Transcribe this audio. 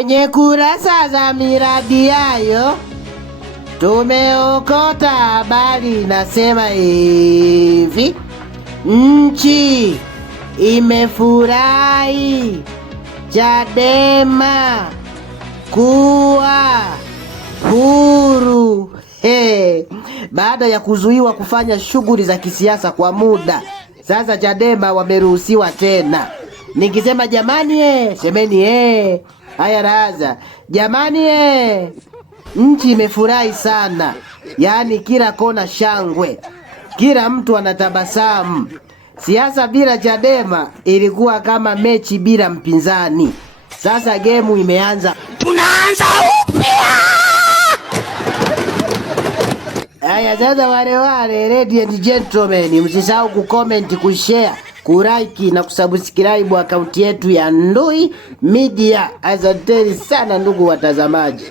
Kwenye kurasa za miradi yayo tumeokota habari inasema hivi: nchi imefurahi Chadema kuwa huru baada ya kuzuiwa kufanya shughuli za kisiasa kwa muda. Sasa Chadema wameruhusiwa tena. Nikisema jamani semeni haya raza. Jamani nchi imefurahi sana. Yaani kila kona shangwe. Kila mtu anatabasamu. Siasa bila Chadema ilikuwa kama mechi bila mpinzani. Sasa gemu imeanza. Tunaanza upya. Haya sasa wale ladies and gentlemen, msisahau kucomment, kushare, kulike na kusubscribe akaunti yetu ya Ndui Media. Asanteni sana ndugu watazamaji.